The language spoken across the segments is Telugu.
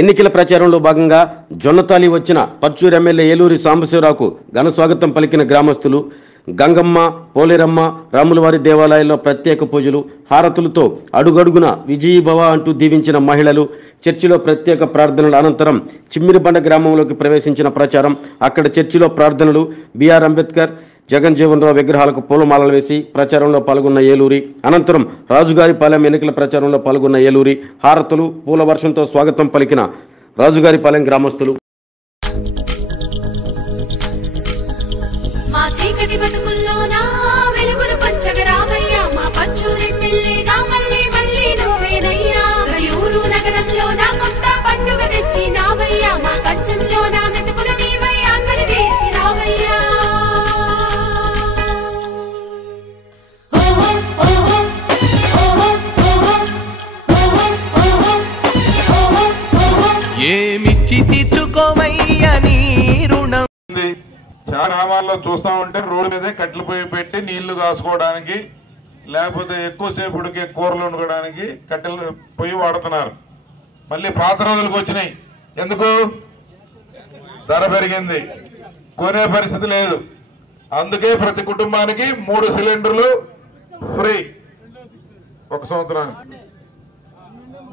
ఎన్నికల ప్రచారంలో భాగంగా జొన్నతాలి వచ్చిన పర్చూరు ఎమ్మెల్యే ఏలూరి సాంబశివరావుకు ఘన స్వాగతం పలికిన గ్రామస్తులు గంగమ్మ, పోలేరమ్మ, రాములవారి దేవాలయాల్లో ప్రత్యేక పూజలు, హారతులతో అడుగడుగున విజయీభవ అంటూ దీవించిన మహిళలు, చర్చిలో ప్రత్యేక ప్రార్థనల అనంతరం చిమ్మిరిబండ గ్రామంలోకి ప్రవేశించిన ప్రచారం. అక్కడ చర్చిలో ప్రార్థనలు, బిఆర్ అంబేద్కర్, జగన్ జీవన్ రావు విగ్రహాలకు పూలమాలలు వేసి ప్రచారంలో పాల్గొన్న ఏలూరి. అనంతరం రాజుగారిపాలెం ఎన్నికల ప్రచారంలో పాల్గొన్న ఏలూరి. హారతులు, పూల వర్షంతో స్వాగతం పలికిన రాజుగారిపాలెం గ్రామస్తులు. మా చీకటి బతుకుల్లోనా వెలుగులు పంచగా రావయ్యా, మా పర్చూరు ఎమ్మెల్యేగా మళ్ళీ మళ్ళీ నువ్వేనయ్యా. ఊరు నగరంలోనా కొత్త పండుగ తెచ్చినావయ్యా, మా కంచంలోనా మెతుకులు నీవయ్యా, కలివేసినావయ్యా. ఏమిచ్చి తీర్చుకోవయ్యా నీ రుణం. చాలా గ్రామాల్లో చూస్తా ఉంటే రోడ్డు మీదే కట్టెలు పొయ్యి పెట్టి నీళ్లు కాసుకోవడానికి, లేకపోతే ఎక్కువసేపు ఉడికే కూరలు వండుకోవడానికి కట్టెలు పొయ్యి వాడుతున్నారు. మళ్ళీ పాత రోజులకు వచ్చినాయి. ఎందుకు? ధర పెరిగింది, కొనే పరిస్థితి లేదు. అందుకే ప్రతి కుటుంబానికి 3 సిలిండర్లు ఫ్రీ 1 సంవత్సరానికి.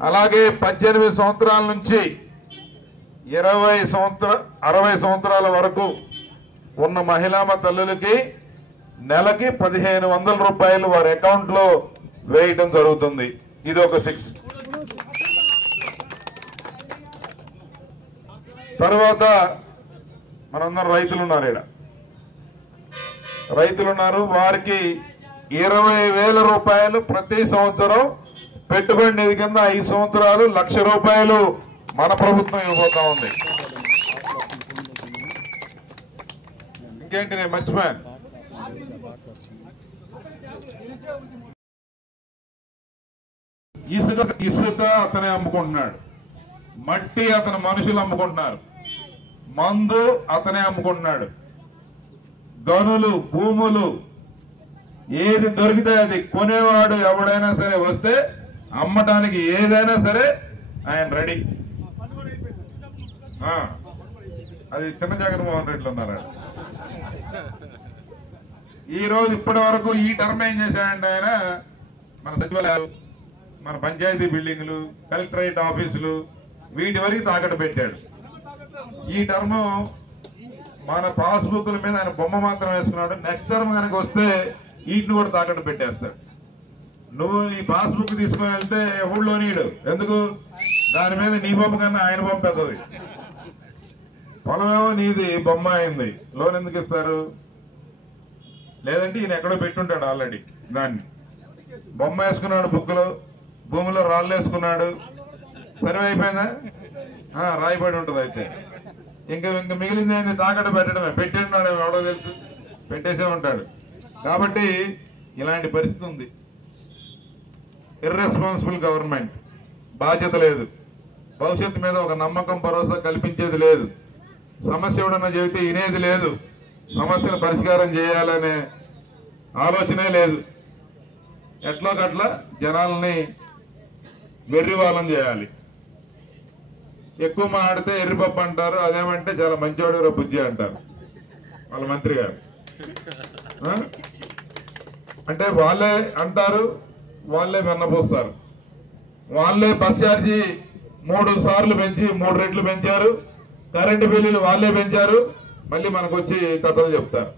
అలాగే 18 సంవత్సరాల నుంచి 60 సంవత్సరాల వరకు ఉన్న మహిళా తల్లులకి నెలకి 1500 రూపాయలు వారి అకౌంట్ లో వేయటం జరుగుతుంది. ఇది ఒక 6. తర్వాత మనందరం రైతులున్నారు, రైతులున్నారు. వారికి 20,000 రూపాయలు ప్రతి సంవత్సరం పెట్టుబడి నిధి కింద 5 సంవత్సరాలు 1,00,000 రూపాయలు మన ప్రభుత్వం ఇవ్వబోతా ఉంది. ఇంకేంటి, నేను మర్చిపోయాను. ఇసుక అతనే అమ్ముకుంటున్నాడు, మట్టి అతని మనుషులు అమ్ముకుంటున్నారు, మందు అతనే అమ్ముకుంటున్నాడు, గనులు, భూములు ఏది దొరికితే అది కొనేవాడు ఎవడైనా సరే వస్తే అమ్మటానికి ఏదైనా సరే ఆయన రెడీ. అది చిన్న జగన్మోహన్ రెడ్డిలో ఉన్నారు. ఈ రోజు ఇప్పటి వరకు ఈ టర్మ్ ఏం చేశాడంటే ఆయన మన సచివాలయాలు, మన పంచాయతీ బిల్డింగ్లు, కలెక్టరేట్ ఆఫీసులు వీటి వరకు తాకట్టు పెట్టాడు. ఈ టర్మ్ మన పాస్బుక్ల మీద ఆయన బొమ్మ మాత్రం వేసుకున్నాడు. నెక్స్ట్ టర్మ్ కనుక వస్తే వీటిని కూడా తాకట్టు పెట్టేస్తాడు. నువ్వు ఈ పాస్బుక్ తీసుకుని వెళ్తే ఊళ్ళో నీడు ఎందుకు? దాని మీద నీ బొమ్మ కన్నా ఆయన బొమ్మ పెద్దది. పొలమేమో నీది, బొమ్మ అయింది, లోన్ ఎందుకు ఇస్తారు? లేదంటే ఈయన ఎక్కడో పెట్టుంటాడు ఆల్రెడీ. దాన్ని బొమ్మ వేసుకున్నాడు, బుక్లో భూమిలో రాళ్ళు వేసుకున్నాడు, సర్వే అయిపోయిందా? రాయబడి ఉంటుంది. అయితే ఇంకా మిగిలింది ఏంది? తాకట్టు పెట్టడమే. పెట్టేన్నాడు ఎవడో తెలుసు, పెట్టేసే ఉంటాడు. కాబట్టి ఇలాంటి పరిస్థితి ఉంది. ఇర్రెస్పాన్సిబుల్ గవర్నమెంట్, బాధ్యత లేదు, భవిష్యత్తు మీద ఒక నమ్మకం, భరోసా కల్పించేది లేదు, సమస్య ఎవడన్నా చెబితే వినేది లేదు, సమస్యను పరిష్కారం చేయాలనే ఆలోచనే లేదు. ఎట్లా గట్లా జనాలని వెర్రివాలం చేయాలి. ఎక్కువ మాట్లాడితే ఎర్రిపప్పు అంటారు, అదేమంటే చాలా మంచివాడు బుజ్జి అంటారు వాళ్ళ మంత్రి గారు. అంటే వాళ్ళే అంటారు, వాళ్ళే వెన్నపోస్తారు. వాళ్ళే బస్ ఛార్జీ 3 సార్లు పెంచి 3 రెట్లు పెంచారు, కరెంటు బిల్లులు వాళ్ళే పెంచారు, మళ్ళీ మనకు వచ్చి కథలు చెప్తారు.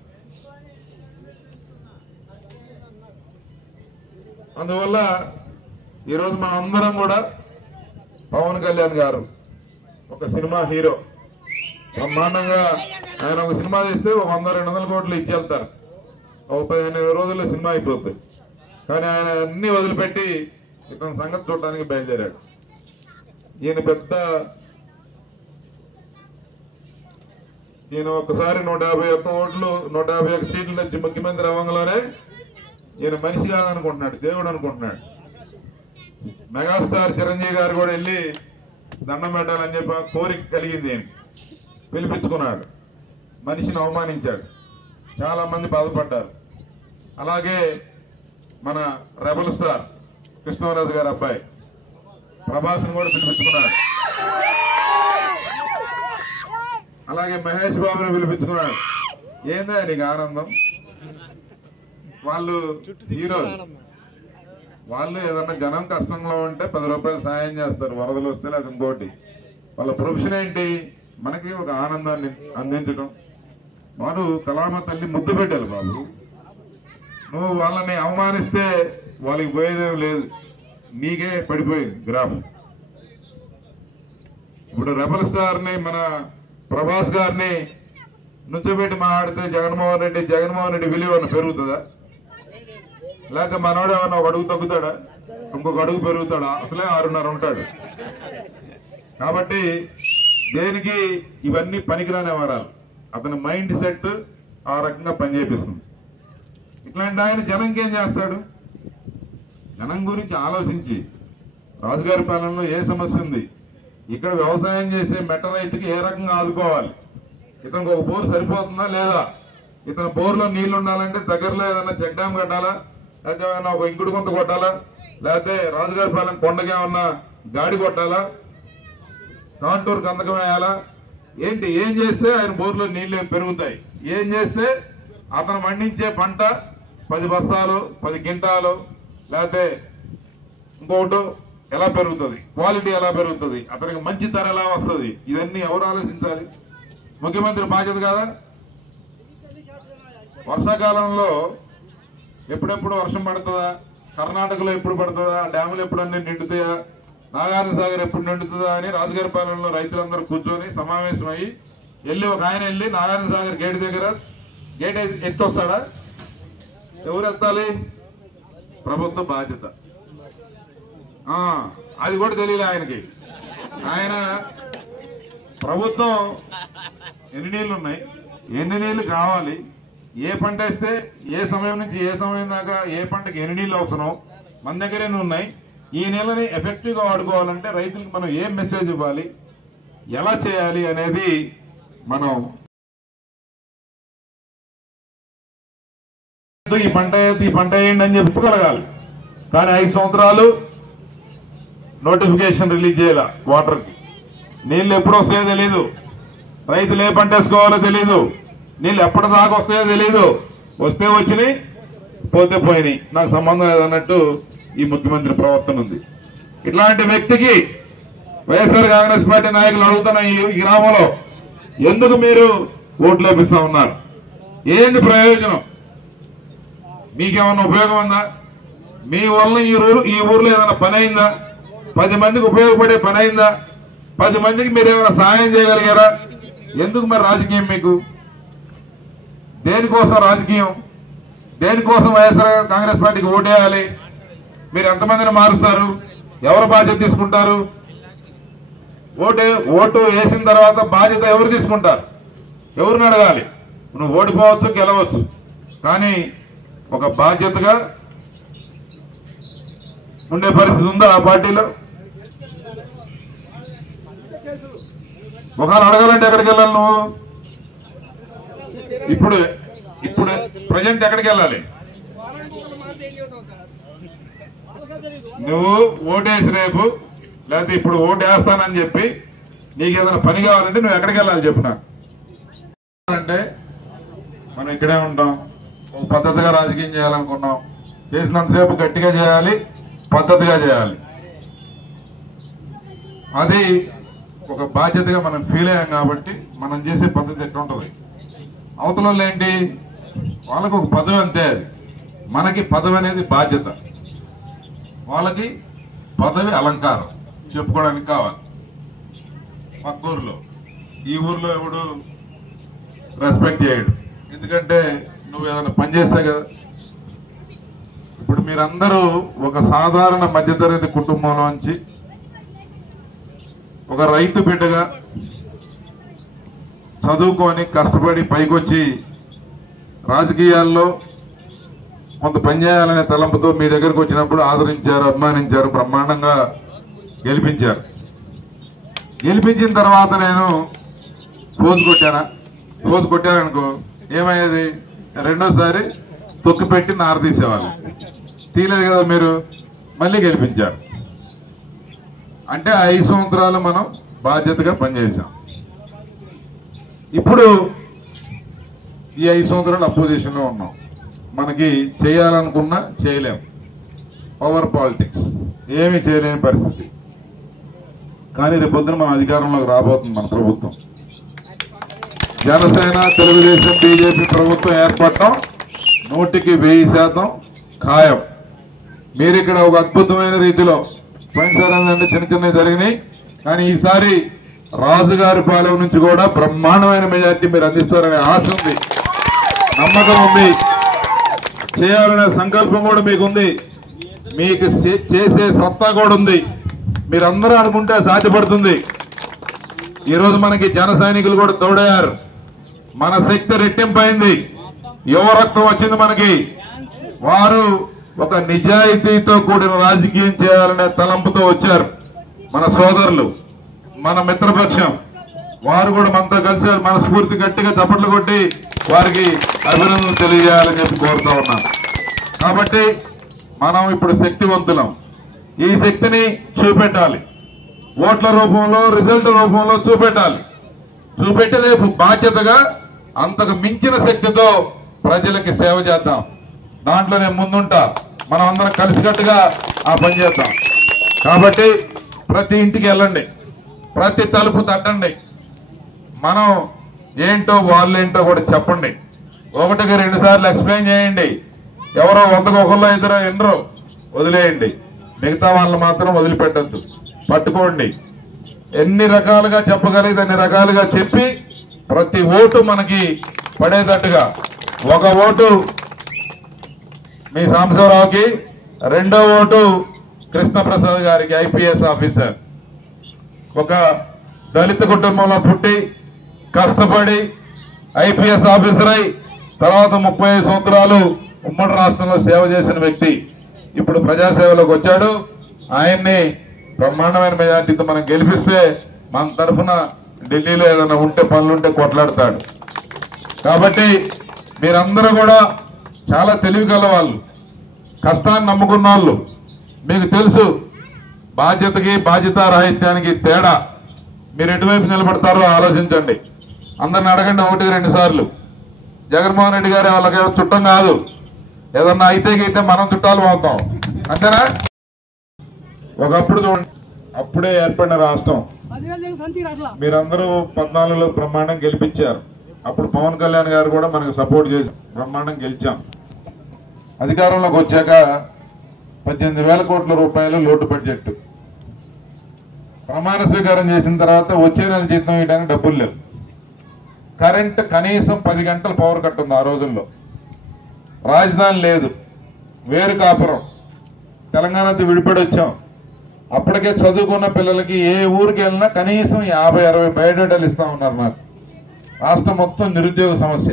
అందువల్ల ఈరోజు మనం అందరం కూడా పవన్ కళ్యాణ్ గారు ఒక సినిమా హీరో, బ్రహ్మాండంగా ఆయన ఒక సినిమా తీస్తే 100-200 కోట్లు ఇచ్చేళ్తారు. ఒక 15 రోజుల్లో సినిమా అయిపోతుంది. కానీ ఆయన అన్ని వదిలిపెట్టి ఇతని సంగతి చూడడానికి బయలుదేరాడు. ఈయన ఒక్కసారి 151 ఓట్లు 151 సీట్లు నుంచి ముఖ్యమంత్రి అవ్వగానే ఈయన మనిషి కాదనుకుంటున్నాడు, దేవుడు అనుకుంటున్నాడు. మెగాస్టార్ చిరంజీవి గారు కూడా వెళ్ళి దండం పెట్టాలని చెప్పి కోరిక కలిగింది. ఈయన పిలిపించుకున్నాడు, మనిషిని అవమానించాడు, చాలా మంది బాధపడ్డారు. అలాగే మన రెబల్ స్టార్ కృష్ణరాజు గారి అబ్బాయి ప్రభాస్ని కూడా పిలిపించుకున్నాడు. అలాగే మహేష్ బాబుని పిలిపించుకున్నాడు. ఏందా నీకు ఆనందం? వాళ్ళు హీరోలు, వాళ్ళు ఏదన్నా జనం కష్టంలో ఉంటే 10 రూపాయలు సాయం చేస్తారు, వరదలు వస్తే లేదా ఇంకోటి. వాళ్ళ ప్రొఫెషన్ ఏంటి? మనకి ఒక ఆనందాన్ని అందించడం. వాడు కళామ తల్లి ముద్దు పెట్టాలి బాబు. నువ్వు వాళ్ళని అవమానిస్తే వాళ్ళకి పోయేదేం లేదు, నీకే పడిపోయింది గ్రాఫ్. ఇప్పుడు రెబల్ స్టార్ని మన ప్రభాస్ గారిని నుంచోబెట్టి మాట్లాడితే జగన్మోహన్ రెడ్డి విలువ పెరుగుతుందా? లేకపోతే మనోడు ఏమన్నా ఒక అడుగు తగ్గుతాడా? ఇంకొక అడుగు పెరుగుతాడా? అసలే 6.5 ఉంటాడు. కాబట్టి దేనికి ఇవన్నీ పనికిరాని వరాలు. అతని మైండ్ సెట్ ఆ రకంగా పనిచేపిస్తుంది. ఇట్లాంటి ఆయన జనంకి ఏం చేస్తాడు? జనం గురించి ఆలోచించి రాజుగారి పాలనలో ఏ సమస్య ఉంది, ఇక్కడ వ్యవసాయం చేసే మెట్ట రైతుకి ఏ రకంగా ఆదుకోవాలి, ఇతనికి ఒక బోరు సరిపోతుందా లేదా, ఇతని బోర్లో నీళ్లు ఉండాలంటే దగ్గరలో ఏదైనా చెక్ డ్యామ్ కట్టాలా, లేకపోతే ఏమైనా ఒక ఇంకుడు కొంత కొట్టాలా, లేకపోతే రాజుగారి పాలెం కొండగా ఉన్న గాడి కొట్టాలా, కాంటూర్ కందకం వేయాలా, ఏంటి? ఏం చేస్తే ఆయన బోర్లో నీళ్లు పెరుగుతాయి? ఏం చేస్తే అతను పండించే పంట 10 బస్తాలు 10 గింటాలు లేకపోతే ఇంకొకటి ఎలా పెరుగుతుంది, క్వాలిటీ ఎలా పెరుగుతుంది, అతనికి మంచి ధర ఎలా వస్తుంది? ఇవన్నీ ఎవరు ఆలోచించాలి? ముఖ్యమంత్రి బాధ్యత కాదా? వర్షాకాలంలో ఎప్పుడెప్పుడు వర్షం పడుతుందా, కర్ణాటకలో ఎప్పుడు పడుతుందా, డ్యాములు ఎప్పుడన్నీ నిండుతాయా, నాగార్జున సాగర్ ఎప్పుడు నిండుతుందా అని రాజుగారి పాలనలో రైతులందరూ కూర్చొని సమావేశమయ్యి ఒక ఆయన వెళ్ళి నాగార్జున సాగర్ గేట్ దగ్గర గేట్ ఎత్తొస్తాడా? ఎవరు ఎత్తాలి? ప్రభుత్వ బాధ్యత. అది కూడా తెలియదు ఆయనకి. ఆయన ప్రభుత్వం ఎన్ని నీళ్లు ఉన్నాయి, ఎన్ని నీళ్లు కావాలి, ఏ పంట వేస్తే ఏ సమయం నుంచి ఏ సమయం దాకా ఏ పంటకి ఎన్ని నీళ్లు అవసరం మన దగ్గరే ఉన్నాయి. ఈ నీళ్ళని ఎఫెక్టివ్ గా వాడుకోవాలంటే రైతులకు మనం ఏం మెసేజ్ ఇవ్వాలి, ఎలా చేయాలి అనేది మనం ఈ పంట వేయండి అని చెప్పుకోగలగాలి. కానీ 5 సంవత్సరాలు నోటిఫికేషన్ రిలీజ్ చేయాల, వాటర్కి నీళ్లు ఎప్పుడు వస్తాయో తెలీదు, రైతులు ఏ పంట వేసుకోవాలో తెలీదు, నీళ్ళు ఎప్పటిదాకా వస్తాయో తెలీదు, వస్తే వచ్చినాయి పోతే పోయినాయి, నాకు సంబంధం లేదన్నట్టు ఈ ముఖ్యమంత్రి ప్రవర్తన ఉంది. ఇట్లాంటి వ్యక్తికి వైఎస్ఆర్ కాంగ్రెస్ పార్టీ నాయకులు అడుగుతున్న ఈ గ్రామంలో ఎందుకు మీరు ఓట్లు వేపిస్తా ఉన్నారు? ఏంది ప్రయోజనం? మీకేమన్నా ఉపయోగం ఉందా? మీ వల్ల ఈ ఊర్లో ఏదైనా పని అయిందా? 10 మందికి ఉపయోగపడే పని అయిందా? 10 మందికి మీరు ఏమైనా సహాయం చేయగలిగారా? ఎందుకు మరి రాజకీయం మీకు? దేనికోసం రాజకీయం? దేనికోసం వైఎస్ఆర్ కాంగ్రెస్ పార్టీకి ఓటేయాలి? మీరు ఎంతమందిని మారుస్తారు? ఎవరు బాధ్యత తీసుకుంటారు? ఓటు వేసిన తర్వాత బాధ్యత ఎవరు తీసుకుంటారు? ఎవరిని అడగాలి? నువ్వు ఓడిపోవచ్చు, గెలవచ్చు, కానీ ఒక బాధ్యతగా ఉండే పరిస్థితి ఉందా ఆ పార్టీలో? ఒకవేళ అడగాలంటే ఎక్కడికి వెళ్ళాలి నువ్వు? ఇప్పుడు ప్రజెంట్ ఎక్కడికి వెళ్ళాలి? నువ్వు ఓటేసి రేపు లేకపోతే ఇప్పుడు ఓటు వేస్తానని చెప్పి నీకు ఏదైనా పని కావాలంటే నువ్వు ఎక్కడికి వెళ్ళాలి చెప్పు నాకు. అంటే మనం ఇక్కడే ఉంటాం, ఒక పద్ధతిగా రాజకీయం చేయాలనుకున్నాం, చేసినంతసేపు గట్టిగా చేయాలి, పద్ధతిగా చేయాలి. అది ఒక బాధ్యతగా మనం ఫీల్ అయ్యాం కాబట్టి మనం చేసే పద్ధతి ఎట్లుంటుంది. అవతల ఏంటి, వాళ్ళకు ఒక పదవి అంతే, అది మనకి పదవి అనేది బాధ్యత, వాళ్ళకి పదవి అలంకారం చెప్పుకోవడానికి కావాలి. పక్క ఊర్లో ఈ ఊర్లో ఎవడు రెస్పెక్ట్ చేయడు, ఎందుకంటే నువ్వు ఏదైనా పని చేస్తావు కదా. ఇప్పుడు మీరందరూ ఒక సాధారణ మధ్యతరగతి కుటుంబంలోంచి ఒక రైతు బిడ్డగా చదువుకొని కష్టపడి పైకొచ్చి రాజకీయాల్లో కొంత పనిచేయాలనే తలంపుతో మీ దగ్గరకు వచ్చినప్పుడు ఆదరించారు, అభిమానించారు, బ్రహ్మాండంగా గెలిపించారు. గెలిపించిన తర్వాత నేను పోజు కొట్టాననుకో ఏమయ్యేది? రెండోసారి తొక్కి పెట్టి నార తీసేవాళ్ళు. తీయలేదు కదా మీరు, మళ్ళీ గెలిపించారు. అంటే 5 సంవత్సరాలు మనం బాధ్యతగా పనిచేసాం. ఇప్పుడు ఈ 5 సంవత్సరాలు అపోజిషన్లో ఉన్నాం. మనకి చేయాలనుకున్నా చేయలేం. పవర్ పాలిటిక్స్ ఏమీ చేయలేని పరిస్థితి. కానీ రేపు పొద్దున మన అధికారంలోకి రాబోతుంది మన ప్రభుత్వం. జనసేన, తెలుగుదేశం, బీజేపీ ప్రభుత్వం ఏర్పడటం 100% ఖాయం. మీరు ఇక్కడ ఒక అద్భుతమైన రీతిలో పోయినసారి చిన్న చిన్నవి జరిగినాయి, కానీ ఈసారి రాజుగారిపాలెం నుంచి కూడా బ్రహ్మాండమైన మెజార్టీ మీరు అందిస్తారనే ఆశ ఉంది, నమ్మకం ఉంది, చేయాలనే సంకల్పం కూడా మీకుంది, మీకు చేసే సత్తా కూడా ఉంది. మీరందరూ అనుకుంటే సాధ్యపడుతుంది. ఈరోజు మనకి జన సైనికులు కూడా తోడయ్యారు. మన శక్తి రెట్టింపైంది, యువ రక్తం వచ్చింది మనకి. వారు ఒక నిజాయితీతో కూడిన రాజకీయం చేయాలనే తలంపుతో వచ్చారు. మన సోదరులు, మన మిత్రపక్షం వారు కూడా మనతో కలిసి మనస్ఫూర్తి గట్టిగా చప్పట్లు కొట్టి వారికి అభినందనలు తెలియజేయాలని చెప్పి కోరుతా ఉన్నాను. కాబట్టి మనం ఇప్పుడు శక్తివంతులం. ఈ శక్తిని చూపెట్టాలి, ఓట్ల రూపంలో, రిజల్ట్ రూపంలో చూపెట్టాలి. చూపెట్టి రేపు బాధ్యతగా అంతకు మించిన శక్తితో ప్రజలకి సేవ చేద్దాం. దాంట్లో నేను ముందుంటా. మనం అందరం కలిసికట్టుగా ఆ పని చేద్దాం. కాబట్టి ప్రతి ఇంటికి వెళ్ళండి, ప్రతి తలుపు తట్టండి. మనం ఏంటో వాళ్ళేంటో కూడా చెప్పండి. 1-2 సార్లు ఎక్స్ప్లెయిన్ చేయండి. ఎవరో 100కు 1 2 వదిలేయండి. మిగతా వాళ్ళని మాత్రం వదిలిపెట్టద్దు, పట్టుకోండి. ఎన్ని రకాలుగా చెప్పగలిగితే అన్ని రకాలుగా చెప్పి ప్రతి ఓటు మనకి పడేటట్టుగా, ఒక ఓటు మీ సాంబశివరావుకి, 2వ ఓటు కృష్ణప్రసాద్ గారికి, ఐపీఎస్ ఆఫీసర్. ఒక దళిత కుటుంబంలో పుట్టి కష్టపడి ఐపీఎస్ ఆఫీసర్ అయి తర్వాత 35 సంవత్సరాలు ఉమ్మడి రాష్ట్రంలో సేవ చేసిన వ్యక్తి ఇప్పుడు ప్రజాసేవలోకి వచ్చాడు. ఆయన్ని బ్రహ్మాండమైన మెజార్టీతో మనం గెలిపిస్తే మన తరఫున ఢిల్లీలో ఏదైనా ఉంటే పనులుంటే కొట్లాడతాడు. కాబట్టి మీరందరూ కూడా చాలా తెలివి గల వాళ్ళు, కష్టాన్ని నమ్ముకున్న వాళ్ళు. మీకు తెలుసు బాధ్యతకి బాధ్యతారాహిత్యానికి తేడా. మీరు ఎటువైపు నిలబడతారో ఆలోచించండి. అందరిని అడగండి 1-2 సార్లు. జగన్మోహన్ రెడ్డి గారి వాళ్ళకి చుట్టం కాదు, ఏదన్నా అయితే మనం చుట్టాలు అవుతాం, అంతేనా? ఒకప్పుడు చూడండి, అప్పుడే ఏర్పడిన రాష్ట్రం మీరందరూ 14లో బ్రహ్మాండం గెలిపించారు. అప్పుడు పవన్ కళ్యాణ్ గారు కూడా మనకు సపోర్ట్ చేసి బ్రహ్మాండం గెలిచాం. అధికారంలోకి వచ్చాక 18,000 కోట్ల రూపాయలు లోటు బడ్జెట్. ప్రమాణ స్వీకారం చేసిన తర్వాత వచ్చే నెల జీతం ఇవ్వడానికి డబ్బులు లేవు. కరెంట్ కనీసం 10 గంటల పవర్ కట్ ఉంది ఆ రోజుల్లో. రాజధాని లేదు, వేరు కాపురం, తెలంగాణతో విడిపడి వచ్చాం. అప్పటికే చదువుకున్న పిల్లలకి ఏ ఊరికి వెళ్ళినా కనీసం 50-60 బయోడేటాలు ఇస్తా ఉన్నారు. నాకు రాష్ట్రం మొత్తం నిరుద్యోగ సమస్య.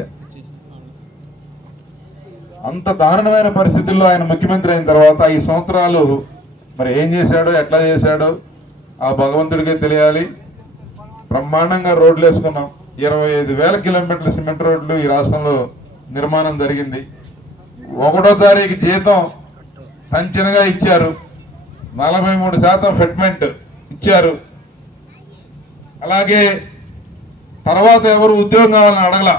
అంత దారుణమైన పరిస్థితుల్లో ఆయన ముఖ్యమంత్రి అయిన తర్వాత 5 సంవత్సరాలు మరి ఏం చేశాడో, ఎట్లా చేశాడో ఆ భగవంతుడికే తెలియాలి. బ్రహ్మాండంగా రోడ్లు వేసుకున్నాం. 25,000 కిలోమీటర్ల సిమెంట్ రోడ్లు ఈ రాష్ట్రంలో నిర్మాణం జరిగింది. 1వ తారీఖు జీతం సంచనగా ఇచ్చారు. 43% ఫిట్మెంట్ ఇచ్చారు. అలాగే తర్వాత ఎవరు ఉద్యోగం కావాలని అడగల,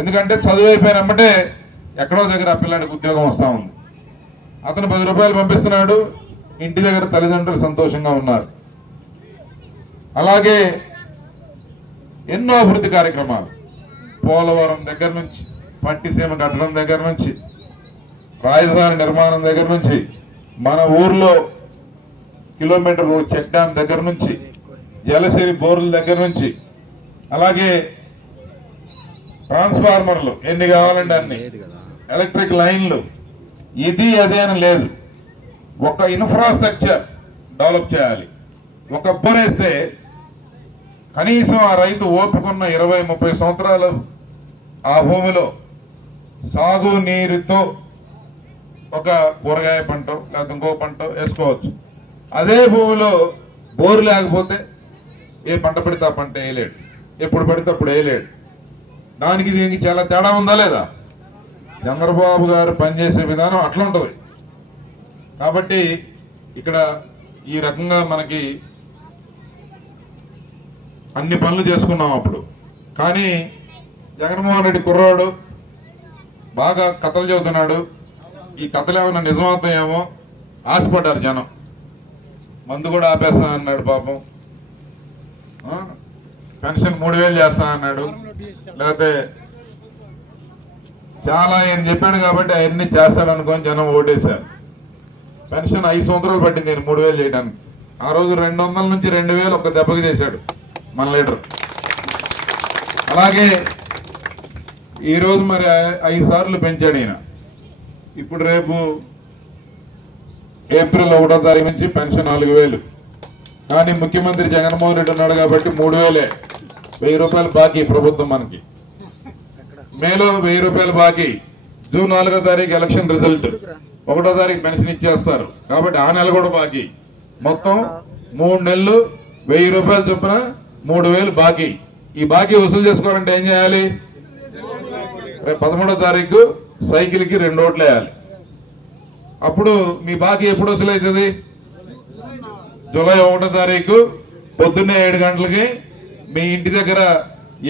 ఎందుకంటే చదువు అయిపోయినప్పుడే ఎక్కడో దగ్గర ఆ పిల్లాడికి ఉద్యోగం వస్తా ఉంది. అతను 10 రూపాయలు పంపిస్తున్నాడు, ఇంటి దగ్గర తల్లిదండ్రులు సంతోషంగా ఉన్నారు. అలాగే ఎన్నో అభివృద్ధి కార్యక్రమాలు, పోలవరం దగ్గర నుంచి, పట్టిసీమ కట్టడం దగ్గర నుంచి, రాజధాని నిర్మాణం దగ్గర నుంచి, మన ఊర్లో కిలోమీటర్ చెక్ డ్యామ్ దగ్గర నుంచి, జలసిరి బోర్ల దగ్గర నుంచి, అలాగే ట్రాన్స్ఫార్మర్లు ఎన్ని కావాలండి అన్ని, ఎలక్ట్రిక్ లైన్లు, ఇది అదే అని లేదు. ఒక ఇన్ఫ్రాస్ట్రక్చర్ డెవలప్ చేయాలి. ఒక బోరేస్తే కనీసం ఆ రైతు ఓపుకున్న 20-30 సంవత్సరాలు ఆ భూమిలో సాగు నీరుతో ఒక కూరగాయ పంట లేకపోతే ఇంకో పంట వేసుకోవచ్చు. అదే భూమిలో బోరు లేకపోతే ఏ పంట పడితే ఆ పంట వేయలేడు, ఎప్పుడు పడితే అప్పుడు వేయలేడు. దానికి దీనికి చాలా తేడా ఉందా లేదా? చంద్రబాబు గారు పనిచేసే విధానం అట్లా ఉంటుంది. కాబట్టి ఇక్కడ ఈ రకంగా మనకి అన్ని పనులు చేసుకున్నాం అప్పుడు. కానీ జగన్మోహన్ రెడ్డి కుర్రాడు బాగా కథలు చెబుతున్నాడు. ఈ కథలు ఏమన్నా నిజమవుతాయేమో ఆశపడ్డారు జనం. మందు కూడా ఆపేస్తా అన్నాడు పాపం. పెన్షన్ 3000 చేస్తా అన్నాడు. లేకపోతే చాలా ఆయన చెప్పాడు కాబట్టి అవన్నీ చేస్తాడనుకొని జనం ఓటేశారు. పెన్షన్ 5 సంవత్సరాలు పట్టింది నేను 3000 చేయడానికి. ఆ రోజు 200 నుంచి 2000 ఒక దెబ్బకి చేశాడు మన లీడర్. అలాగే ఈరోజు మరి 5 సార్లు పెంచాడు ఈయన. ఇప్పుడు రేపు ఏప్రిల్ 1వ తారీఖు నుంచి పెన్షన్ 4000. కానీ ముఖ్యమంత్రి జగన్మోహన్ రెడ్డి ఉన్నాడు కాబట్టి 3000. 1000 రూపాయలు బాకీ ప్రభుత్వం మనకి. మేలో 1000 రూపాయలు బాకీ. జూన్ 4వ తారీఖు ఎలక్షన్ రిజల్ట్, 1వ తారీఖు పెన్షన్ ఇచ్చేస్తారు కాబట్టి ఆ నెల కూడా బాకీ. మొత్తం 3 నెలలు 1000 రూపాయలు చొప్పున 3000 బాకీ. ఈ బాకీ వసూలు చేసుకోవాలంటే ఏం చేయాలి? రేపు 11వ తారీఖు సైకిల్కి 2 ఓట్లు వేయాలి. అప్పుడు మీ బాకీ ఎప్పుడు వసూలు అవుతుంది? జూలై 1వ తారీఖు పొద్దున్నే 7 గంటలకి మీ ఇంటి దగ్గర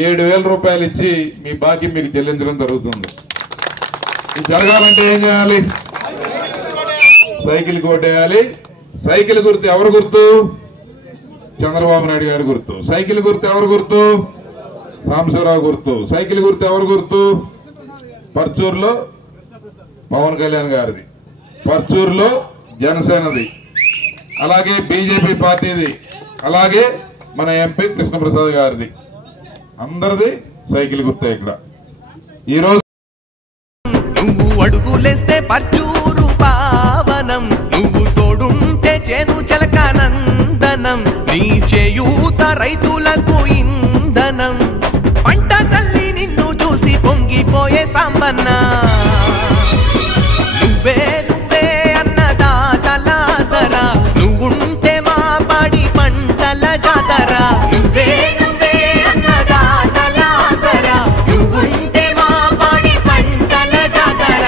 7000 రూపాయలు ఇచ్చి మీ బాకీ మీకు చెల్లించడం జరుగుతుంది. ఇది జరగాలంటే ఏం చేయాలి? సైకిల్ కొట్టేయాలి. సైకిల్ గుర్తు ఎవరు గుర్తు? చంద్రబాబు నాయుడు గారి గుర్తు. సైకిల్ గుర్తు ఎవరు గుర్తు? సాంబశివరావు గుర్తు. సైకిల్ గుర్తు ఎవరు గుర్తు? పర్చూరులో పవన్ కళ్యాణ్ గారిది, పర్చూరులో జనసేనది, అలాగే బీజేపీ పార్టీది, అలాగే మన ఎంపీ కృష్ణప్రసాద్ గారిది. అందరిది సైకిల్ గుర్తే. ఇక్కడ ఈరోజు నువ్వు అడుగులేస్తే పర్చూరు పావనం, నువ్వు తోడుంటే చేను చలకానందనం, నీ చేయూత రైతులకు ఇంధనం, పంట తల్లి నిన్ను చూసి పొంగిపోయే సాంబన్న, నువ్వే నువ్వే అన్నదాతలాసరా, నువ్వుంటే మా పాడి పంటల జాతర, నువ్వే నువ్వే అన్నదాతలాసరా, నువ్వుంటే మా పాడి పంటల జాతర.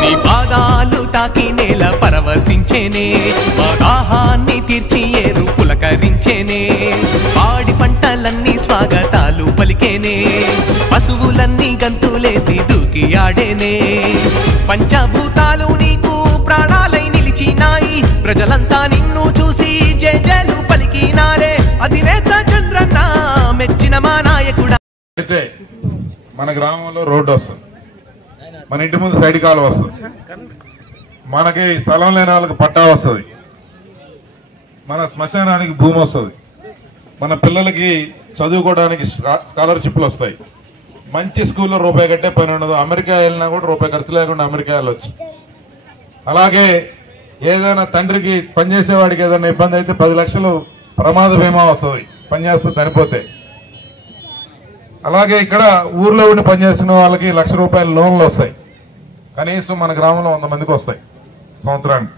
నీ పాదాలు తాకి నేల పరవశించేనే, మా దాహాన్ని తీర్చి ఏరు పులకరించేనే, పాడి పంటలన్నీ స్వాగతాలు పలికేనే, పశువులన్నీ గంతులేసి దూకి ఆడేనే, పంచభూతాలు నీకు ప్రాణాలై నిలిచినాయి, ప్రజలంతా నిన్ను చూసి జయజయలు పలికినారే, అధినేత చంద్రన్న మెచ్చిన మా నాయకుడా. అయితే మన గ్రామంలో రోడ్డు వస్తుంది, మన ఇంటి ముందు సైడ్ కాలువ వస్తుంది, మనకి స్థలం లేని వాళ్ళకి పట్టా వస్తుంది, మన శ్మశానానికి భూమి వస్తుంది, మన పిల్లలకి చదువుకోవడానికి స్కాలర్షిప్లు వస్తాయి, మంచి స్కూల్లో రూపాయి కట్టే పని ఉండదు, అమెరికా వెళ్ళినా కూడా రూపాయి ఖర్చు లేకుండా అమెరికా వెళ్ళొచ్చు. అలాగే ఏదైనా తండ్రికి పనిచేసేవాడికి ఏదైనా ఇబ్బంది అయితే 10 లక్షలు ప్రమాద బీమా వస్తుంది పనిచేస్తే చనిపోతే. అలాగే ఇక్కడ ఊర్లో ఉండి పనిచేస్తున్న వాళ్ళకి 1 లక్ష రూపాయల లోన్లు వస్తాయి, కనీసం మన గ్రామంలో 100 మందికి వస్తాయి సంవత్సరానికి.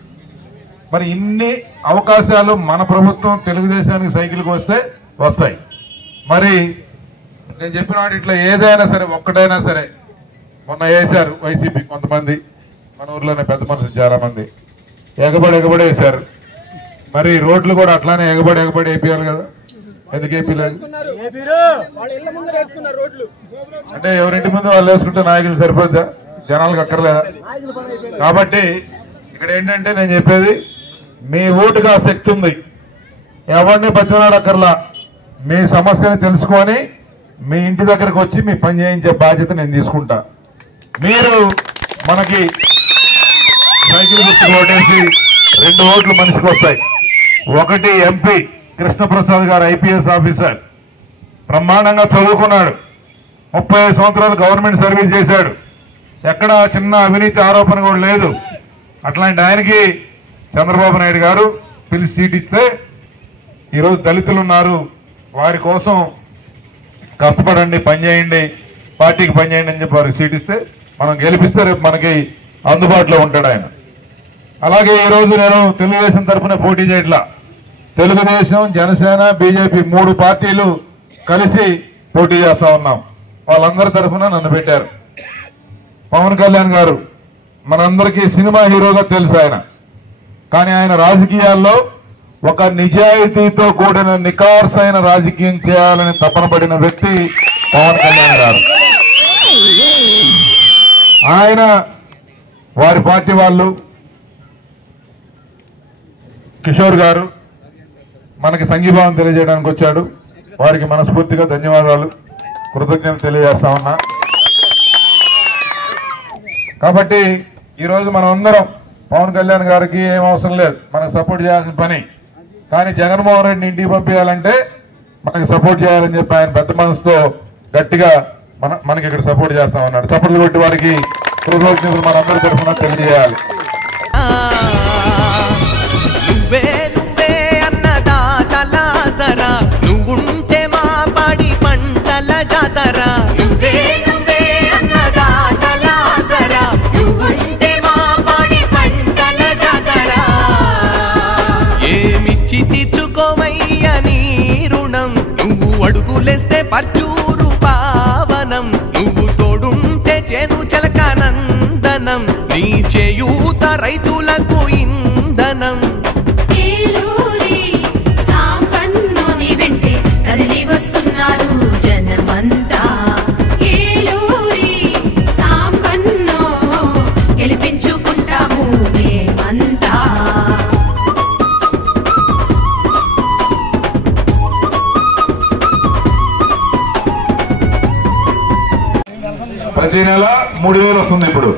మరి ఇన్ని అవకాశాలు మన ప్రభుత్వం తెలుగుదేశానికి సైకిల్కి వస్తే వస్తాయి. మరి నేను చెప్పిన వాటి ఇట్లా ఏదైనా సరే ఒక్కటైనా సరే మొన్న వేశారు వైసీపీ కొంతమంది, మన ఊర్లోనే పెద్ద మనుషులు చాలా మంది ఎగబడి వేశారు. మరి రోడ్లు కూడా అట్లానే ఎగబడి వేపియాలి కదా, ఎందుకు వేపిలేదు? అంటే ఎవరింటి ముందు వాళ్ళు వేసుకుంటే నాయకులు సరిపోద్దా? జనాలకు అక్కర్లేదా? కాబట్టి ఇక్కడ ఏంటంటే నేను చెప్పేది, మీ ఓటుకు ఆ శక్తి ఉంది, ఎవరిని బతినాడు అక్కర్లా, మీ సమస్యని తెలుసుకొని మీ ఇంటి దగ్గరకు వచ్చి మీ పని చేయించే బాధ్యత నేను తీసుకుంటా. మీరు మనకి సైకిల్ గుర్తుకు ఓటేసి 2 ఓట్లు మనిషికి వస్తాయి. ఒకటి ఎంపీ కృష్ణప్రసాద్ గారు, ఐపీఎస్ ఆఫీసర్, బ్రహ్మాండంగా చదువుకున్నాడు, 35 సంవత్సరాలు గవర్నమెంట్ సర్వీస్ చేశాడు, ఎక్కడ చిన్న అవినీతి ఆరోపణ కూడా లేదు. అట్లాంటి ఆయనకి చంద్రబాబు నాయుడు గారు పిలిచి సీట్ ఇస్తే, ఈరోజు దళితులు ఉన్నారు, వారి కోసం కష్టపడండి, పనిచేయండి, పార్టీకి పనిచేయండి అని చెప్పి వారికి సీట్ ఇస్తే, మనం గెలిపిస్తే రేపు మనకి అందుబాటులో ఉంటాడు ఆయన. అలాగే ఈరోజు నేను తెలుగుదేశం తరఫున పోటీ చేయట్లా. తెలుగుదేశం, జనసేన, బీజేపీ 3 పార్టీలు కలిసి పోటీ చేస్తా ఉన్నాం. వాళ్ళందరి తరఫున నన్ను పెట్టారు. పవన్ కళ్యాణ్ గారు మనందరికీ సినిమా హీరోగా తెలుసు ఆయన. కానీ ఆయన రాజకీయాల్లో ఒక నిజాయితీతో కూడిన నికార్సైన రాజకీయం చేయాలని తపన పడిన వ్యక్తి పవన్ కళ్యాణ్ గారు. ఆయన వారి పార్టీ వాళ్ళు కిషోర్ గారు మనకి సంఘీభావం తెలియజేయడానికి వచ్చాడు. వారికి మనస్ఫూర్తిగా ధన్యవాదాలు, కృతజ్ఞతలు తెలియజేస్తా ఉన్నా. కాబట్టి ఈరోజు మనం అందరం పవన్ కళ్యాణ్ గారికి ఏం అవసరం లేదు, మనకు సపోర్ట్ చేయాల్సిన పని. కానీ జగన్మోహన్ రెడ్డిని ఇంటికి పంపించాలంటే మనకి సపోర్ట్ చేయాలని చెప్పి ఆయన పెద్ద మనసుతో గట్టిగా మనకి ఇక్కడ సపోర్ట్ చేస్తా ఉన్నాడు. చప్పట్లు కొట్టి వారికి కృతజ్ఞతలు మనందరి తరఫున తెలియజేయాలి. నువ్వే నువ్వే అన్నదాతల ఆసరా, నువ్వుంటే మా పాడి పంటల జాతరా. నువ్వే నువ్వే అన్నదాతల ఆసరా, నువ్వుంటే మా పాడి పంటల జాతరా. ఏమిచ్చి తీర్చుకోవయ్య నీ రుణం, నువ్వు అడుగులేస్తే పర్చూరు పావనం. నువ్వు తోడుంటే చేను చలకానందనం, నీ చేయూత రైతులకు ఇంధనం. ఏలూరి సాంపన్నోని వెంటే కదిలి వస్తున్నారు జనమంతా. ఏలూరి సాంపన్నో గెలిపించుకుంటాము మేమంతా. ప్రతి నెల 3,000 వస్తుంది. ఇప్పుడు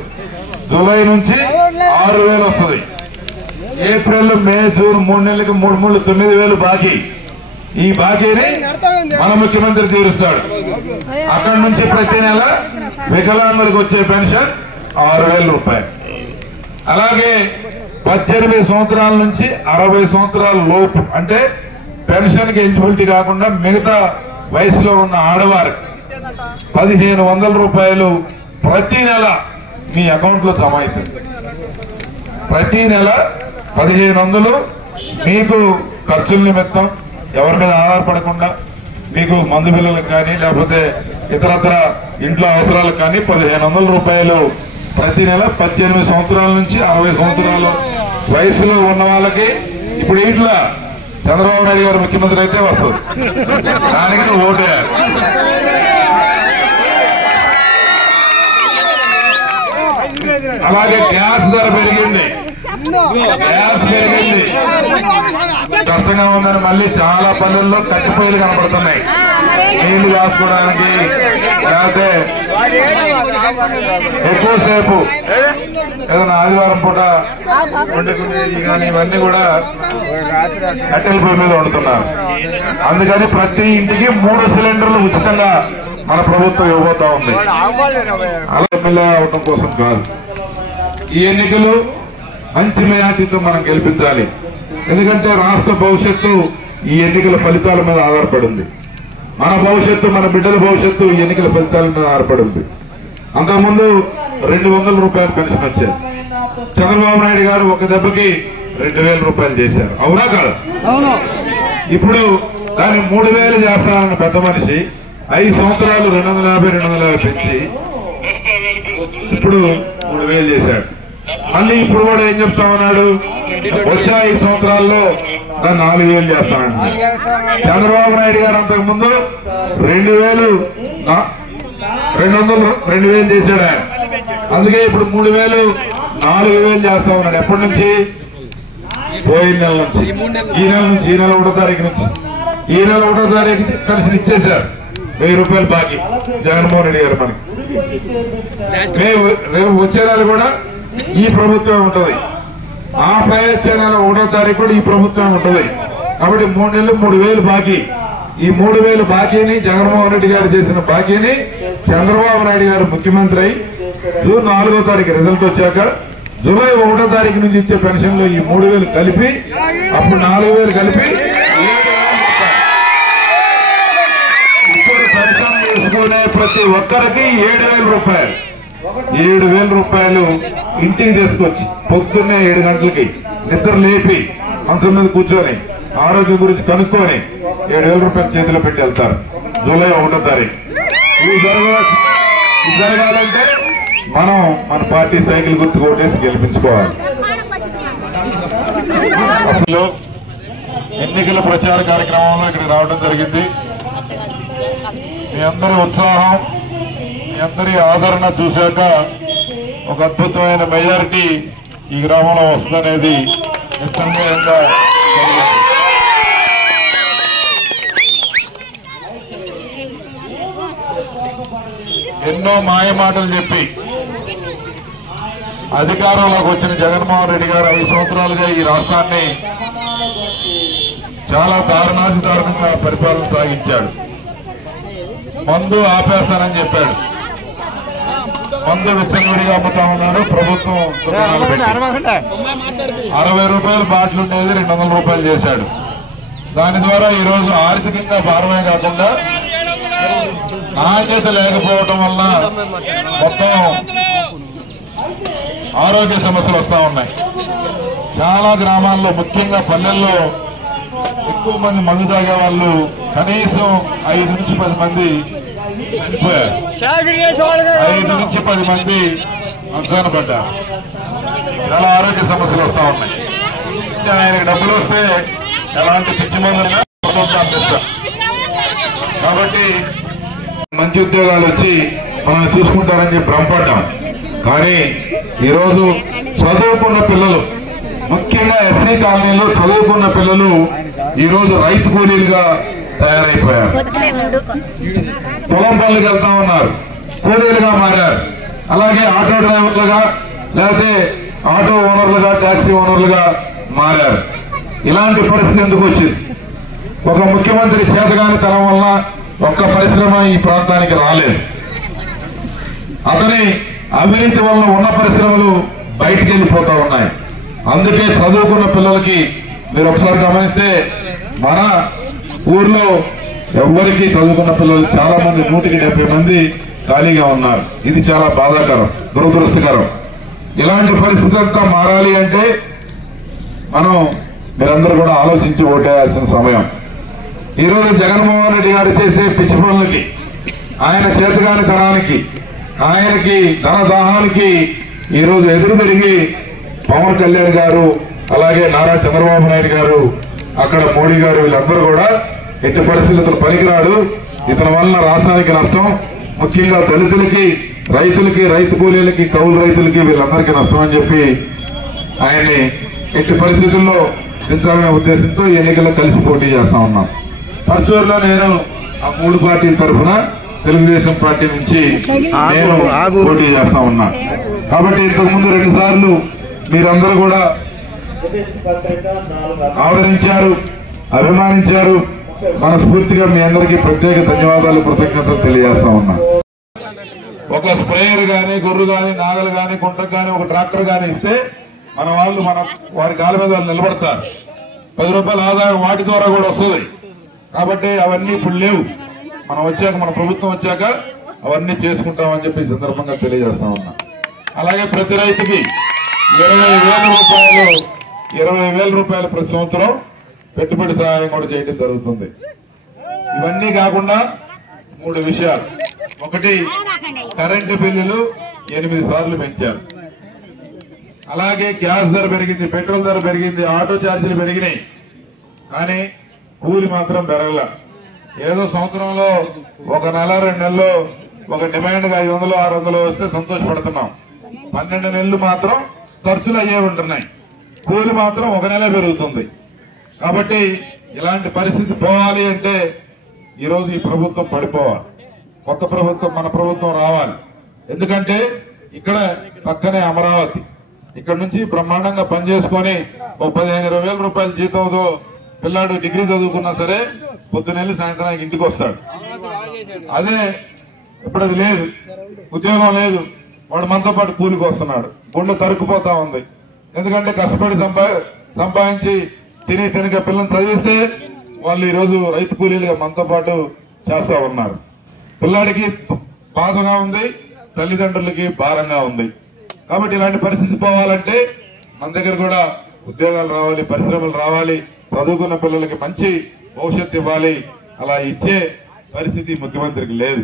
జూలై నుంచి 6,000 వస్తుంది. ఏప్రిల్, మే, జూన్ 3 నెలలకు 3 9,000 బాకీ. ఈ బాకీని మన ముఖ్యమంత్రి తీరుస్తాడు. అక్కడి నుంచి ప్రతి నెల వికలాంగులకు వచ్చే పెన్షన్ 6,000 రూపాయలు. అలాగే 18 సంవత్సరాల నుంచి 60 సంవత్సరాల లోపు, అంటే పెన్షన్ కి ఎలిజిబిలిటీ కాకుండా మిగతా వయసులో ఉన్న ఆడవారికి 1,500 రూపాయలు ప్రతి నెల మీ అకౌంట్ లో జమ అవుతుంది. ప్రతి నెల 1,500 మీకు ఖర్చుల నిమిత్తం ఎవరి మీద ఆధారపడకుండా మీకు మందు బిల్లులకు కానీ లేకపోతే ఇతరత్ర ఇంట్లో అవసరాలకు కానీ 1,500 రూపాయలు ప్రతి నెల 18 సంవత్సరాల నుంచి 60 సంవత్సరాల వయసులో ఉన్న వాళ్ళకి. ఇప్పుడు ఇట్లా చంద్రబాబు నాయుడు గారు ముఖ్యమంత్రి అయితే వస్తుంది, దానికి నువ్వు ఓటేయాలి. అలాగే గ్యాస్ ధర పెరిగింది, కష్టంగా ఉందని మళ్ళీ చాలా పల్లెల్లో కట్టిపోయిలు కనపడుతున్నాయి. నీళ్లు కాసుకోవడానికి లేకపోతే ఎక్కువసేపు ఏదైనా ఆదివారం పూట వండుకునేది కానీ ఇవన్నీ కూడా కట్టెల పొయ్యి మీద వండుతున్నారు. అందుకని ప్రతి ఇంటికి 3 సిలిండర్లు ఉచితంగా మన ప్రభుత్వం ఇవ్వబోతా ఉంది. అలా ఎమ్మెల్యే అవడం కోసం కాదు, ఈ ఎన్నికలు మంచి మెజార్టీతో మనం గెలిపించాలి. ఎందుకంటే రాష్ట్ర భవిష్యత్తు ఈ ఎన్నికల ఫలితాల మీద ఆధారపడింది. మన భవిష్యత్తు, మన బిడ్డల భవిష్యత్తు ఈ ఎన్నికల ఫలితాల మీద ఆధారపడింది. అంతకుముందు 200 రూపాయలు పెన్షన్ వచ్చేది. చంద్రబాబు నాయుడు గారు ఒక దెబ్బకి 2,000 రూపాయలు చేశారు, అవునా కాదు? ఇప్పుడు దాన్ని 3,000 చేస్తానన్న పెద్ద మనిషి 5 సంవత్సరాలు 250 పెంచి ఇప్పుడు 3,000 చేశాడు. మళ్ళీ ఇప్పుడు కూడా ఏం చెప్తా ఉన్నాడు, వచ్చే 5 సంవత్సరాల్లో దాన్ని 4,000 చేస్తానండి. చంద్రబాబు నాయుడు గారు అంతకు ముందు 2,000 చేశాడు ఆయన. అందుకే ఇప్పుడు 3,000 4,000 చేస్తా ఉన్నాడు. ఎప్పటి నుంచి? పోయిన నెల నుంచి. ఈ నెల నుంచి, ఈ నెల 1వ తారీఖు నుంచి, ఈ నెల 1వ తారీఖు కలిసి ఇచ్చేశారు 1,000 రూపాయలు బాకీ జగన్మోహన్ రెడ్డి గారు మనకి. రేపు వచ్చే నెల కూడా ఈ ప్రభుత్వం ఉంటుంది, ఆ పై వచ్చే నెల 1వ తారీఖు కూడా ఈ ప్రభుత్వం ఉంటుంది. కాబట్టి 3 నెలలు 3,000 బాకీ. ఈ 3,000 బాకీని, జగన్మోహన్ రెడ్డి గారు చేసిన బాకీని చంద్రబాబు నాయుడు గారు ముఖ్యమంత్రి అయి జూన్ 4వ తారీఖు రిజల్ట్ వచ్చాక జూలై 1వ తారీఖు నుంచి ఇచ్చే పెన్షన్ లో ఈ 3,000 కలిపి, అప్పుడు 4,000 కలిపి ఇప్పుడు పెన్షన్ తీసుకునే ప్రతి ఒక్కరికి 7,000 రూపాయలు, 7,000 రూపాయలు ఇంటికి తీసుకొచ్చి పొద్దున్నే 7 గంటలకి నిద్ర లేపి మంచం మీద కూర్చొని ఆరోగ్యం గురించి కనుక్కొని 7,000 రూపాయలు చేతిలో పెట్టి వెళ్తారు. జూలై 1వ తారీఖు ఇది జరగాలంటే మనం మన పార్టీ సైకిల్ గుర్తు ఓటేసి గెలిపించుకోవాలి. అసలు ఎన్నికల ప్రచార కార్యక్రమంలో ఇక్కడ రావడం జరిగింది. మీ అందరి ఉత్సాహం, మీ అందరి ఆదరణ చూశాక ఒక అద్భుతమైన మెజారిటీ ఈ గ్రామంలో వస్తుందనేది నిస్సందేహంగా ఎన్నో మాయ మాటలు చెప్పి అధికారంలోకి వచ్చిన జగన్మోహన్ రెడ్డి గారు 5 సంవత్సరాలుగా ఈ రాష్ట్రాన్ని చాలా దారుణాతిదారుణంగా పరిపాలన సాగించాడు. మందు ఆపేస్తానని చెప్పాడు. మందు విచ్చలవిడిగా అమ్ముతా ఉన్నాడు. ప్రభుత్వం 60 రూపాయలు బాటిల్ ఉండేది 200 రూపాయలు చేశాడు. దాని ద్వారా ఈరోజు ఆర్థికంగా భారమే కాకుండా నాణ్యత లేకపోవటం వల్ల మొత్తం ఆరోగ్య సమస్యలు వస్తా ఉన్నాయి. చాలా గ్రామాల్లో, ముఖ్యంగా పల్లెల్లో ఎక్కువ మంది మందు తాగే వాళ్ళు కనీసం 5 నుంచి 10 మంది చనిపోయారు. 5 నుంచి 10 మంది మంచాన పడ్డారు. చాలా ఆరోగ్య సమస్యలు వస్తా ఉన్నాయి. ఆయనకు డబ్బులు వస్తే ఎలాంటి పిచ్చి మందులైనా అందిస్తారు. కాబట్టి మంచి ఉద్యోగాలు వచ్చి మనం చూసుకుంటారని చెప్పి భ్రమపడ్డాం. కానీ ఈరోజు చదువుకున్న పిల్లలు, ముఖ్యంగా ఎస్సీ కాలనీలో చదువుకున్న పిల్లలు ఈరోజు రైతు కూలీలుగా తయారైపోయారు. పొలం పనులకు వెళ్తా ఉన్నారు, కూలీలుగా మారారు. అలాగే ఆటో డ్రైవర్లుగా, లేకపోతే ఆటో ఓనర్లుగా, ట్యాక్సీ ఓనర్లుగా మారారు. ఇలాంటి పరిస్థితి ఎందుకు వచ్చింది? ఒక ముఖ్యమంత్రి చేతగాని తనం వల్ల ఒక్క పరిశ్రమ ఈ ప్రాంతానికి రాలేదు. అతని అవినీతి వల్ల ఉన్న పరిశ్రమలు బయటికి వెళ్ళిపోతా ఉన్నాయి. అందుకే చదువుకున్న పిల్లలకి మీరు ఒకసారి గమనిస్తే మన ఊర్లో ఎవరికి చదువుకున్న పిల్లలు చాలా మంది 170 మంది ఖాళీగా ఉన్నారు. ఇది చాలా బాధాకరం, దురదృష్టకరం. ఇలాంటి పరిస్థితి అంతా మారాలి అంటే మనం మీరందరూ కూడా ఆలోచించి ఓటేయాల్సిన సమయం. ఈరోజు జగన్మోహన్ రెడ్డి గారు చేసే పిచ్చి పనులకి, ఆయన చేతగాని తనానికి, ఆయనకి ధనదాహానికి ఈరోజు ఎదురు తిరిగి పవన్ కళ్యాణ్ గారు, అలాగే నారా చంద్రబాబు నాయుడు గారు, అక్కడ మోడీ గారు, వీళ్ళందరూ కూడా ఎట్టి పరిస్థితులు పనికిరాడు, ఇతని వలన రాష్ట్రానికి నష్టం, ముఖ్యంగా దళితులకి, రైతులకి, రైతు కూలీలకి, కౌలు రైతులకి, వీళ్ళందరికీ నష్టం అని చెప్పి ఆయన్ని ఎట్టి పరిస్థితుల్లో దించాలనే ఉద్దేశంతో ఎన్నికల్లో కలిసి పోటీ చేస్తా ఉన్నాం. పర్చూరులో నేను ఆ 3 పార్టీల తరఫున తెలుగుదేశం పార్టీ నుంచి నేను పోటీ చేస్తా ఉన్నా. కాబట్టి ఇంతకుముందు 2 సార్లు మీరందరూ కూడా ఆదరించారు, అభిమానించారు. మనస్ఫూర్తిగా మీ అందరికీ ప్రత్యేక ధన్యవాదాలు, కృతజ్ఞతలు తెలియజేస్తా ఉన్నా. ఒక స్ప్రేయర్ గాని, గొర్రు గాని, నాగలు గాని, కుంటకు గాని, ఒక ట్రాక్టర్ గాని ఇస్తే మన వాళ్ళు వారి కాళ్ళ మీద నిలబడతారు. 10 రూపాయల ఆదాయం వాటి ద్వారా కూడా వస్తుంది. కాబట్టి అవన్నీ ఇప్పుడు లేవు. మనం వచ్చాక, మన ప్రభుత్వం వచ్చాక అవన్నీ చేసుకుంటామని చెప్పి సందర్భంగా తెలియజేస్తా ఉన్నా. అలాగే ప్రతి రైతుకి 20,000 రూపాయలు ప్రతి సంవత్సరం పెట్టుబడి సహాయం కూడా చేయడం జరుగుతుంది. ఇవన్నీ కాకుండా 3 విషయాలు. ఒకటి, కరెంటు బిల్లులు 8 సార్లు పెంచారు. అలాగే గ్యాస్ ధర పెరిగింది, పెట్రోల్ ధర పెరిగింది, ఆటో ఛార్జీలు పెరిగినాయి. కానీ కూలి మాత్రం పెరగల. ఏదో సంవత్సరంలో ఒక నెల 2 నెలల్లో ఒక డిమాండ్గా 500, 600 వస్తే సంతోషపడుతున్నాం. 12 నెలలు మాత్రం ఖర్చులు అయ్యే ఉంటున్నాయి. కూలి మాత్రం ఒక నెల పెరుగుతుంది. కాబట్టి ఇలాంటి పరిస్థితి పోవాలి అంటే ఈరోజు ఈ ప్రభుత్వం పడిపోవాలి. కొత్త ప్రభుత్వం, మన ప్రభుత్వం రావాలి. ఎందుకంటే ఇక్కడ పక్కనే అమరావతి, ఇక్కడ నుంచి బ్రహ్మాండంగా పనిచేసుకొని 15,000-20,000 రూపాయల జీతంతో పిల్లాడు డిగ్రీ చదువుకున్నా సరే పొద్దునెళ్ళి సాయంత్రానికి ఇంటికి వస్తాడు. అదే ఇప్పుడు అది లేదు, ఉద్యోగం లేదు, వాడు మనతో పాటు కూలికి వస్తున్నాడు. గుండె తరుక్కుపోతా ఉంది. ఎందుకంటే కష్టపడి సంపాదించి తినక పిల్లల్ని చదివిస్తే వాళ్ళు ఈరోజు రైతు కూలీలుగా మనతో పాటు చేస్తా ఉన్నారు. పిల్లాడికి బాధగా ఉంది, తల్లిదండ్రులకి భారంగా ఉంది. కాబట్టి ఇలాంటి పరిస్థితి పోవాలంటే మన దగ్గర కూడా ఉద్యోగాలు రావాలి, పరిశ్రమలు రావాలి, చదువుకున్న పిల్లలకి మంచి భవిష్యత్తు ఇవ్వాలి. అలా ఇచ్చే పరిస్థితి ముఖ్యమంత్రికి లేదు.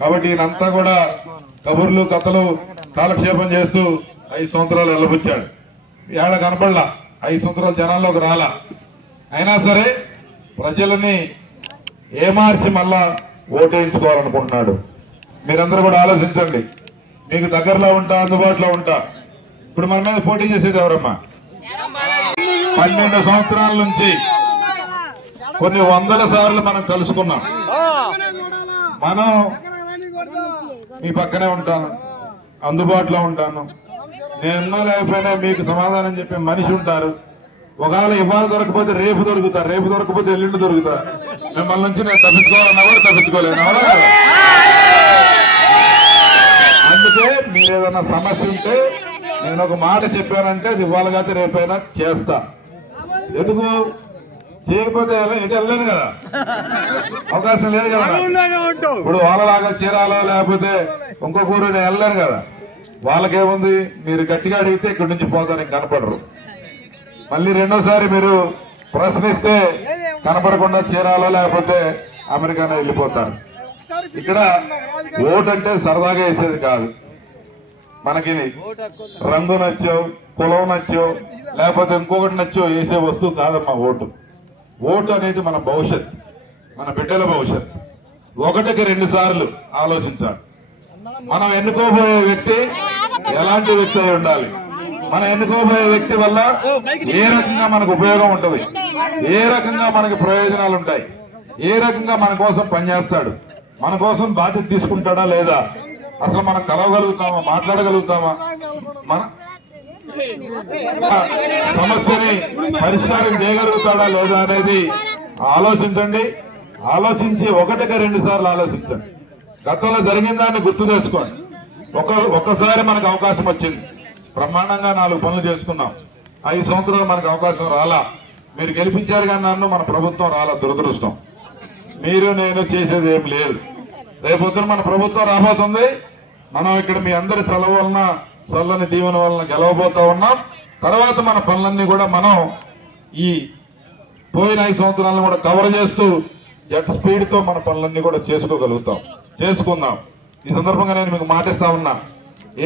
కాబట్టి ఈయనంతా కూడా కబుర్లు కథలు కాలక్షేపం చేస్తూ 5 సంవత్సరాలు వెళ్ళబుచ్చాడు. ఏడ కనపడలా, 5 సంవత్సరాలు జనాల్లోకి రాలా. అయినా సరే ప్రజలని ఏమార్చి మళ్ళా ఓటేయించుకోవాలనుకుంటున్నాడు. మీరందరూ కూడా ఆలోచించండి. మీకు దగ్గరలో ఉంటా, అందుబాటులో ఉంటా. ఇప్పుడు మన మీద పోటీ చేసేది ఎవరమ్మా? 12 సంవత్సరాల నుంచి కొన్ని వందల సార్లు మనం కలుసుకున్నాం. మనం మీ పక్కనే ఉంటాను, అందుబాటులో ఉంటాను. నేనున్నా లేకపోయినా మీకు సమాధానం చెప్పే మనిషి ఉంటారు. ఒకవేళ ఇవాళ దొరకపోతే రేపు దొరుకుతా, రేపు దొరకపోతే ఎల్లుండి దొరుకుతా. మిమ్మల్ని నుంచి నేను తప్పించుకోవాలన్నా కూడా తప్పించుకోలేను. అందుకే మీరు ఏదైనా సమస్య ఉంటే నేను ఒక మాట చెప్పానంటే అది ఇవాళ కాదు రేపైనా చేస్తా. ఎందుకు చేయకపోతే ఎటు వెళ్ళలేను కదా, అవకాశం లేదు కదా. ఇప్పుడు వాళ్ళలాగా చీరాలో లేకపోతే ఇంకొక ఊరు నేను వెళ్ళలేను కదా. వాళ్ళకేముంది, మీరు గట్టిగా అడిగితే ఇక్కడి నుంచి పోతారు, ఇంక కనపడరు. మళ్ళీ రెండోసారి మీరు ప్రశ్నిస్తే కనపడకుండా చీరాలో లేకపోతే అమెరికాలో వెళ్ళిపోతారు. ఇక్కడ ఓటు అంటే సరదాగా వేసేది కాదు. మనకి రంగు నచ్చో, కులం నచ్చో, లేకపోతే ఇంకొకటి నచ్చో వేసే వస్తువు కాదమ్మా ఓటు. ఓటు అనేది మన భవిష్యత్, మన బిడ్డల భవిష్యత్. 1కి 2 సార్లు ఆలోచించాలి. మనం ఎన్నుకోబోయే వ్యక్తి ఎలాంటి వ్యక్తి అయి ఉండాలి, మనం ఎన్నుకోబోయే వ్యక్తి వల్ల ఏ రకంగా మనకు ఉపయోగం ఉంటుంది, ఏ రకంగా మనకి ప్రయోజనాలు ఉంటాయి, ఏ రకంగా మన కోసం పనిచేస్తాడు, మన కోసం బాధ్యత తీసుకుంటాడా లేదా, అసలు మనం కలవగలుగుతామా, మాట్లాడగలుగుతామా, మన సమస్యని పరిష్కారం చేయగలుగుతాడా లేదా అనేది ఆలోచించండి. ఆలోచించి 1కి 2 సార్లు ఆలోచించండి. గతంలో జరిగిన దాన్ని గుర్తు తెచ్చుకోండి. ఒక్కసారి మనకు అవకాశం వచ్చింది, బ్రహ్మాండంగా 4 పనులు చేసుకున్నాం. 5 సంవత్సరాలు మనకు అవకాశం రాలా. మీరు గెలిపించారు కానీ నన్ను, మన ప్రభుత్వం రాలా. దురదృష్టం. మీరు నేను చేసేది ఏం లేదు. రేపొద్దున మన ప్రభుత్వం రాబోతుంది. మనం ఇక్కడ మీ అందరి చలవ వలన, చల్లని దీవెన వలన గెలవబోతా ఉన్నాం. తర్వాత మన పనులన్నీ కూడా మనం ఈ పోయిన 5 సంవత్సరాలను కూడా కవర్ చేస్తూ జెట్ స్పీడ్ తో మన పనులన్నీ కూడా చేసుకుందాం. ఈ సందర్భంగా నేను మీకు మాటిస్తా ఉన్నా,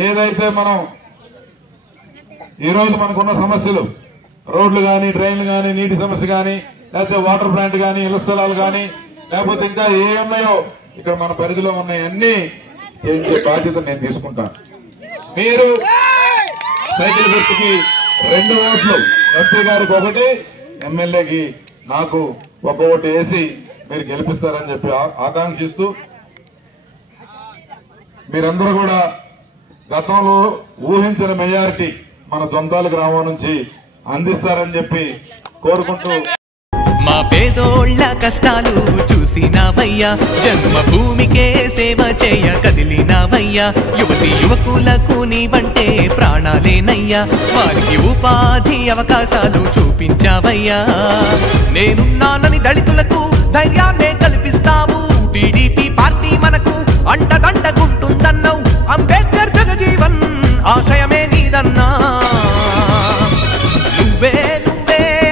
ఏదైతే మనం ఈరోజు మనకున్న సమస్యలు, రోడ్లు కానీ, ట్రైన్లు కానీ, నీటి సమస్య కానీ, లేకపోతే వాటర్ ప్లాంట్ కానీ, ఇళ్ల స్థలాలు కానీ, లేకపోతే ఇంకా ఏ ఉన్నాయో ఇక్కడ మన పరిధిలో ఉన్నాయన్నీ చేయించే బాధ్యత నేను తీసుకుంటాను. మీరు సైకిల్ గుర్తుకి 2 ఓట్లు, ఎంపీ గారికి 1, ఎమ్మెల్యేకి నాకు 1 ఓటు వేసి మీరు గెలిపిస్తారని చెప్పి ఆకాంక్షిస్తూ, మీరందరూ కూడా గతంలో ఊహించిన మెజారిటీ మన దొంతాల గ్రామం నుంచి అందిస్తారని చెప్పి కోరుకుంటూ, మా పేదోళ్ళ కష్టాలు చూసినావయ్యా, జన్మభూమికే సేవ చేయ కదిలినావయ్యా, యువతి యువకులకు నీవంటే ప్రాణాలేనయ్యా, వారికి ఉపాధి అవకాశాలు చూపించావయ్యా. నేనున్నానని దళితులకు ధైర్యాన్నే కల్పిస్తావు, టీడీపీ పార్టీ మనకు అండదండగుంటుందన్నావు, అంబేద్కర్ జగజీవన్ ఆశయమే నీదన్నా. నువ్వే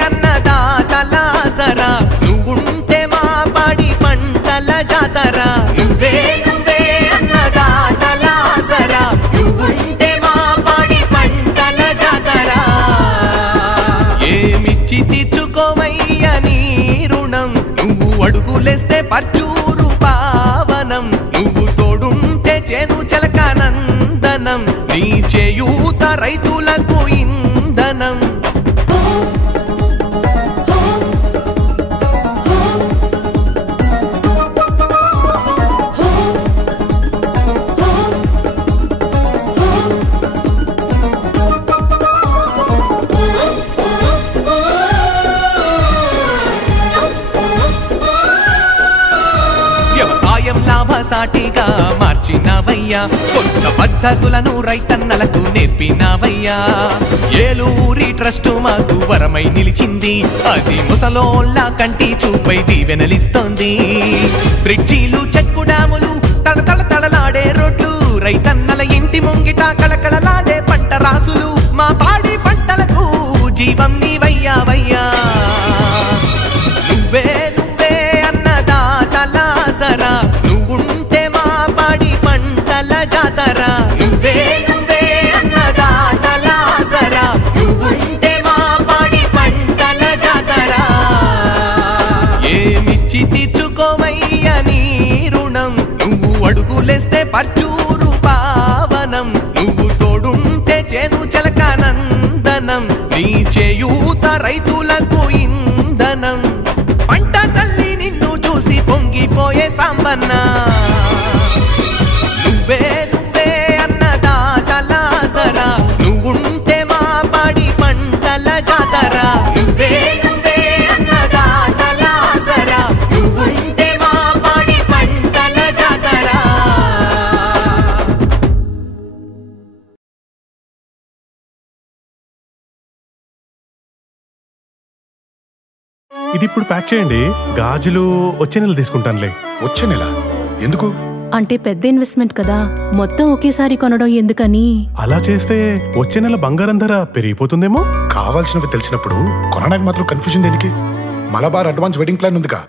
అన్నదాతలాసరా, నువ్వుంటే మా పాడి పంటల జాతరా. నువ్వే అన్నదాతలాసరా, నువ్వుంటే మా పాడి పంటల జాతరా. ఏమిచ్చి తీర్చుకోవయ్య నీ రుణం, నువ్వు అడుగులేస్తే పర్చూరు పావనం, నువ్వు తోడుంటే చేను చెలకానందనం, నీ చేయూత రైతులకు ఇంధనం. లాభసాటిగా మార్చినావయ్యా, కొత్త పద్ధతులను రైతన్నలకు నేర్పినావయ్యా. ఏలూరి ట్రస్ట్ మాకు వరమై నిలిచింది, అది ముసలోళ్ళ కంటి చూపై దీవెనలిస్తోంది. బ్రిడ్జీలు, చెక్కు డ్యాములు, తడతడలాడే రోడ్లు, రైతన్నల ఇంటి ముంగిట కళకళలాడే పంట రాసులు, మా పాడి పంటల రైతులకు ఇంధనం పంట తల్లి నిన్ను చూసి పొంగిపోయే సాంబన్న నువ్వే నువ్వే అన్నదాతల ఆసరా నువ్వుంటే మా పాడి పంటల జాతరా నువ్వే నువ్వే అన్నదాతల ఆసరా నువ్వుంటే మా పాడి పంటల జాతరా. ఇది ఇప్పుడు ప్యాక్ చేయండి. గాజులు వచ్చే నెల తీసుకుంటానులే. వచ్చే నెల ఎందుకు? అంటే పెద్ద ఇన్వెస్ట్మెంట్ కదా, మొత్తం ఒకేసారి కొనడం ఎందుకని. అలా చేస్తే వచ్చే నెల బంగారం ధర పెరిగిపోతుందేమో. కావాల్సినవి తెలిసినప్పుడు కొనడానికి మాత్రం కన్ఫ్యూజన్ దేనికి? మలబార్ అడ్వాన్స్ వెడ్డింగ్ ప్లాన్ ఉందిగా,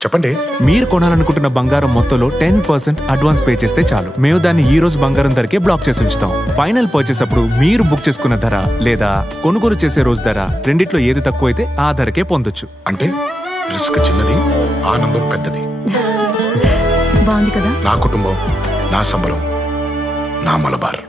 చెప్పండి. మీరు కొనాలనుకుంటున్న బంగారం మొత్తంలో 10% అడ్వాన్స్ పే చేస్తే చాలు. మేము దాన్ని ఈ రోజు బంగారం ధరకే బ్లాక్ చేసి ఉంచుతాం. ఫైనల్ పర్చేస్ అప్పుడు మీరు బుక్ చేసుకున్న ధర లేదా కొనుగోలు చేసే రోజు ధర రెండిట్లో ఏది తక్కువైతే ఆ ధరకే పొందొచ్చు. అంటే రిస్క్ చిన్నది, ఆనందం పెద్దది. బాగుంది కదా. నా కుటుంబం, నా సంబరం, నా మలబార్.